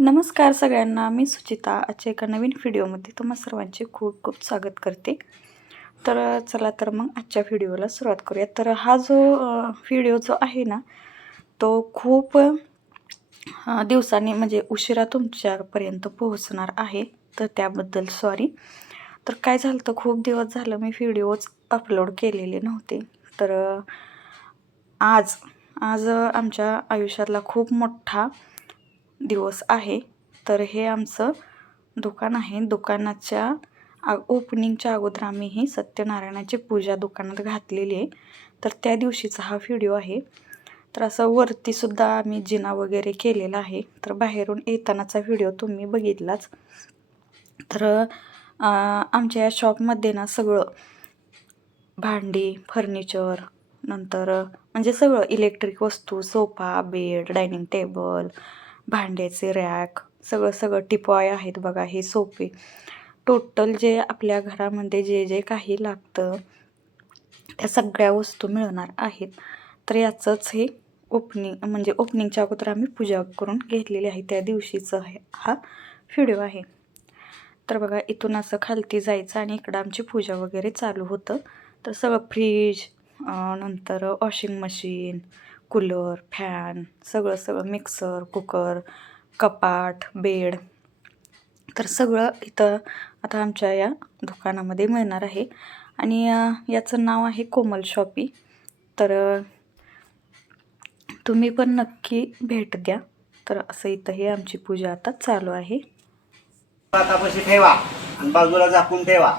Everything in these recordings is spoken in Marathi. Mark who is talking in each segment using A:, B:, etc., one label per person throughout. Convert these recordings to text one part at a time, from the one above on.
A: नमस्कार सगळ्यांना मी सुचिता. आजच्या एका नवीन व्हिडिओमध्ये तुम्हा सर्वांचे खूप खूप स्वागत करते. तर चला तर मग आजच्या व्हिडिओला सुरुवात करूया. तर हा जो व्हिडिओ जो आहे ना तो खूप दिवसांनी म्हणजे उशिरा तुमच्यापर्यंत पोहोचणार आहे. तर त्याबद्दल सॉरी तर काय झालं तर खूप दिवस झालं मी व्हिडिओज अपलोड केलेले नव्हते. तर आज आज आमच्या आयुष्यातला खूप मोठा दिवस आहे. तर हे आमचं दुकान आहे. दुकानाच्या आ ओपनिंगच्या अगोदर आम्ही ही सत्यनारायणाची पूजा दुकानात घातलेली आहे. तर त्या दिवशीचा हा व्हिडिओ आहे. तर असं वरतीसुद्धा आम्ही जिना वगैरे केलेला आहे. तर बाहेरून येतानाचा व्हिडिओ तुम्ही बघितलाच. तर आमच्या या शॉपमध्ये ना सगळं भांडी फर्निचर नंतर म्हणजे सगळं इलेक्ट्रिक वस्तू सोफा बेड डायनिंग टेबल भांड्याचे रॅक सगळं सगळं टिपॉय आहेत बघा हे सोपे. टोटल जे आपल्या घरामध्ये जे जे काही लागतं त्या सगळ्या वस्तू मिळणार आहेत. तर याचंच हे ओपनिंग म्हणजे ओपनिंगच्या अगोदर आम्ही पूजा करून घेतलेली आहे. त्या दिवशीचं हे हा व्हिडिओ आहे. तर बघा इथून असं खालती जायचं आणि इकडं आमची पूजा वगैरे चालू होतं. तर सगळं फ्रीज नंतर वॉशिंग मशीन कूलर फॅन सगळं सगळं मिक्सर कुकर कपाट बेड तर सगळं इथं आता आमच्या या दुकानामध्ये मिळणार आहे. आणि याचं नाव आहे कोमल शॉपी. तर तुम्ही पण नक्की भेट द्या. तर असं इथं हे आमची पूजा आता चालू आहे.
B: हातापाशी ठेवा आणि बाजूला झाकून ठेवा.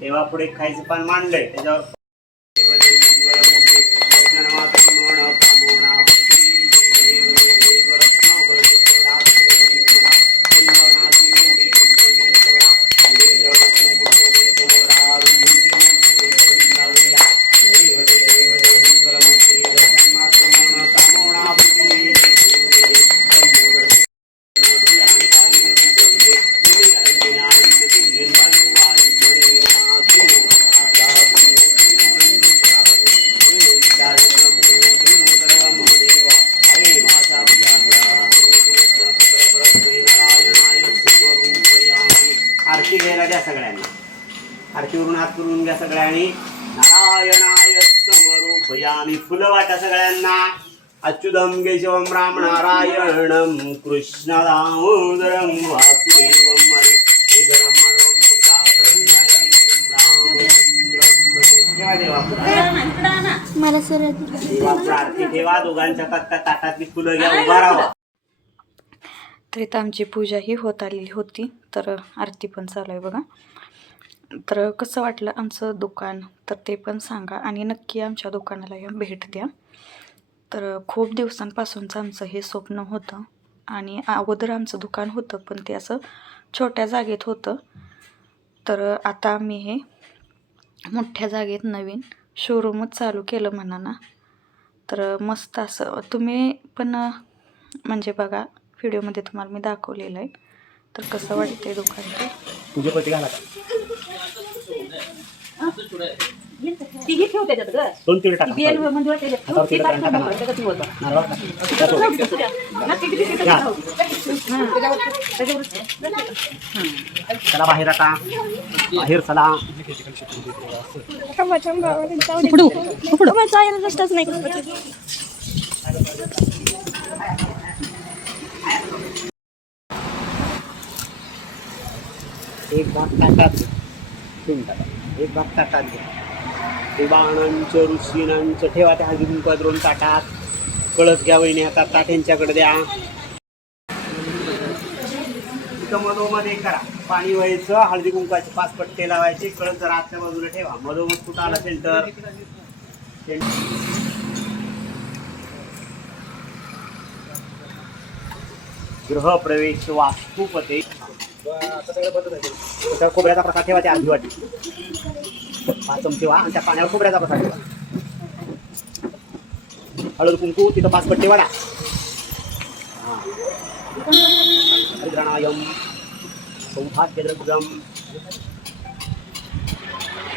B: तेव्हा पुढे खायचं पान मांडलंय त्याच्यावर ಶಿವದೇವಿ ವರಮೂರ್ತಿ ಜ್ಞಾನಮಾತೃ ನೋಣ ಪಾಮೋಣ वाट्या सगळ्यांनी. नारायणाय समरूपयामी फुलं वाट्या सगळ्यांना अच्युतम केशवम राम नारायणम कृष्ण दामोदरम वासुदेवम हरिधरम देवा
C: मला
B: ठेवा दोघांच्या कट्टा ताटातली फुलं घ्या उभा राहा.
A: तर इथं आमची पूजा ही होत आलेली होती तर आरती पण चालू आहे बघा. तर कसं वाटलं आमचं दुकान? तर ते पण सांगा आणि नक्की आमच्या दुकानाला या भेट द्या. तर खूप दिवसांपासूनचं आमचं हे स्वप्न होतं आणि अगोदर आमचं दुकान होतं पण ते असं छोट्या जागेत होतं. तर आता आम्ही हे मोठ्या जागेत नवीन शोरूमच चालू केलं म्हणा ना तर मस्त असं तुम्ही पण म्हणजे बघा व्हिडिओमध्ये तुम्हाला मी दाखवलेलं आहे. तर कसं वाटतंय दुकान ते?
B: घाला. का?
D: तिघी ठेव त्याच्यात ग
B: दोन तिकडे टाका
D: बेल म्हणजे ठेव, ती टाक
B: टाका.
D: त्याच्यात ठेवू आता.
B: नारळ टाका.
D: ठेव ना, तिघी तिघी ठेव. हा, त्याच्यावर-
B: चला बाहेर आता बाहेर चला
C: रस्ताच नाही
B: एक भाग ताटात ठेवून टाका. एक भाग ताटात घ्या. देवाणांचं ऋषीणांचं ठेवा त्या हळदी कुंकवात दोन ताटात कळस घ्या वहिनी आता ताट यांच्याकडे द्या. तिथं मधोमध करा. पाणी व्हायचं हळदी कुंकवाचे पाच पट्टे लावायचे कळस जर आतल्या बाजूला ठेवा. मधोमध कुठं आला सेंटर गृहप्रवेश वास्तुपते. त्याच्यावर खोबऱ्याचा प्रसाद ठेवा त्या अर्धी वाटी पाच चमचे वा आणि त्या पाण्यावर खोबऱ्याचा प्रसाद ठेवा. हळद कुंकू तिथं पाच पट्टे वाढा. हरिद्राणायम सौभाग्यद्रव्यम.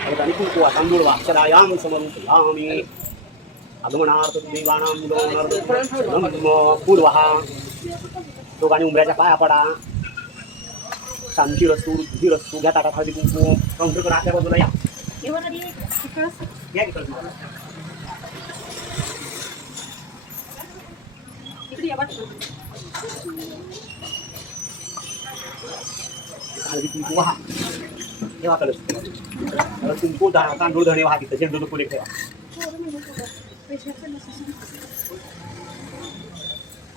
B: हळद आणि कुंकू वा तांदूळ वा अक्षरायाम समरूपयामी आगमनार्थ देवानां गमनार्थ पूर्वहा. दोघांनी उंबऱ्याच्या पाया पडा शांती रस्तू वृद्धी रस्तू घ्या ताटात हळदी कुंकू काउंटर करा त्या बाजूला या
D: येऊन आली तिकडंच.
B: घ्या की कळस मला.
D: इकडे या वाटलं.
B: हळदी कुंकू वाहा ठेवा कळस हळद कुंकू दा- तांदूळ धणे वाहा तिथं झेंडू फुले ठेवा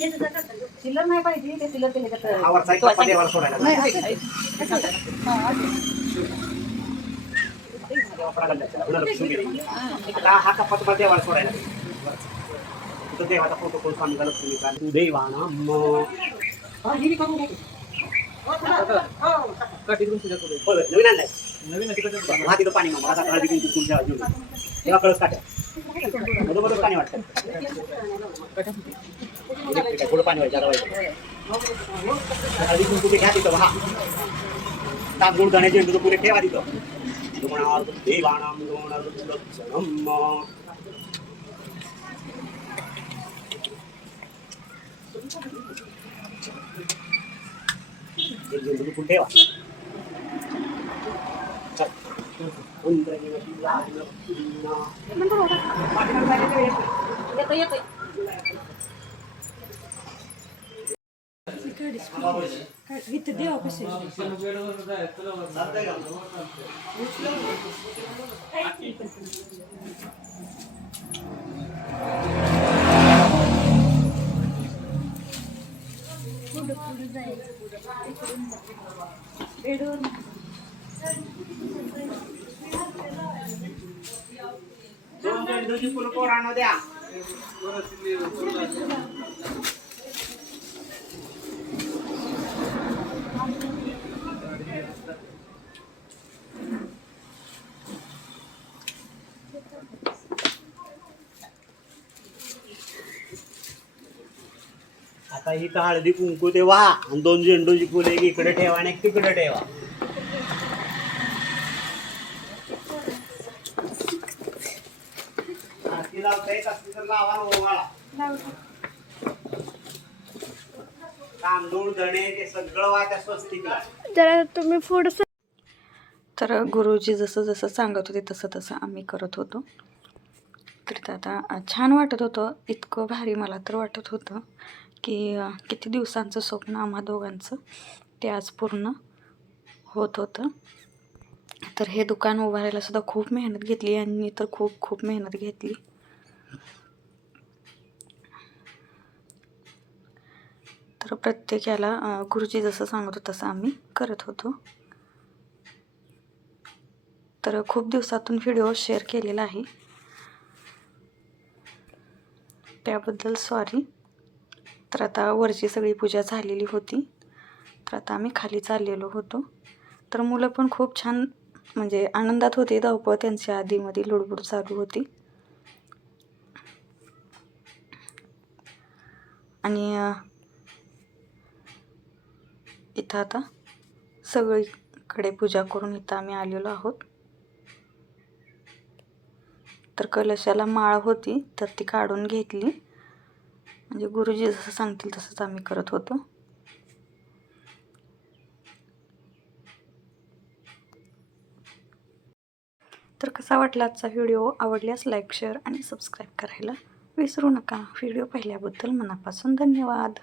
D: चिल्लर नाही पाहिजे ते चिल्लर ते
B: हा वरचा एक कप्पा देवाला सोडायला लागला.
D: हा,
B: लक्ष्मी गेली. आता हा कप्पा तुम्हाला देवाला सोडायला लागला. देवाचा फोटो कोण सांगा तू. बरं, नवीन आणलाय. हा तिथं पाणी मामा. आता हळदी कुंकू तेव्हा कळस काट्या. बरोबर पाणी वाटतं. थोडं पाणी व्हायचं हळदी कुंकू ते घ्या तिथं हा तांदूळ धणे झेंडू पुरे ठेवा तिथं गमनार्थ देवानां गमनार्थ लक्षणम् एक झेंडू फुल ठेवा चल. इंद्रहीण दिव्याहीण सुखीहीण.
D: येतं, येतं.
B: दोन झेंडूची फुलं पोरांनो द्या आता ही तर हळदी कुंकू ते वाहा. आणि दोन झेंडूची फुले एक इकडे ठेवा आणि एक तिकडे ठेवा. आरती लावता येत असली तर लावा ना ओवाळा. तांदूळ धणे ते सगळं वा त्या स्वस्तिकला.
C: तर तुम्ही पुढचं
A: तर गुरुजी जसं जसं सांगत होते तसं तसं आम्ही करत होतो. तर ते आता छान वाटत होतं. इतकं भारी मला तर वाटत होतं. की किती दिवसांचं स्वप्न आम्हा दोघांचं? ते आज पूर्ण होत होतं. तर हे दुकान उभारायला सुद्धा खूप मेहनत घेतली यांनी तर खूप खूप मेहनत घेतली. तर प्रत्येकाला गुरुजी जसं सांगत होतं तसं आम्ही करत होतो. तर खूप दिवसातून व्हिडिओ शेअर केलेला आहे. त्याबद्दल सॉरी तर आता वरची सगळी पूजा झालेली होती. तर आता आम्ही खाली चाललेलो होतो. तर मुलं पण खूप छान म्हणजे आनंदात होते धावपळ. त्यांच्या आधीमध्ये लुडबुड चालू होती. आणि इथं आता सगळीकडे पूजा करून इथं आम्ही आलेलो आहोत. तर कलशाला माळ होती तर ती काढून घेतली. म्हणजे गुरुजी जसं सांगतील तसंच आम्ही करत होतो. तर कसा वाटला आजचा व्हिडिओ? आवडल्यास लाईक शेअर आणि सबस्क्राईब करायला विसरू नका. व्हिडिओ पाहिल्याबद्दल मनापासून धन्यवाद.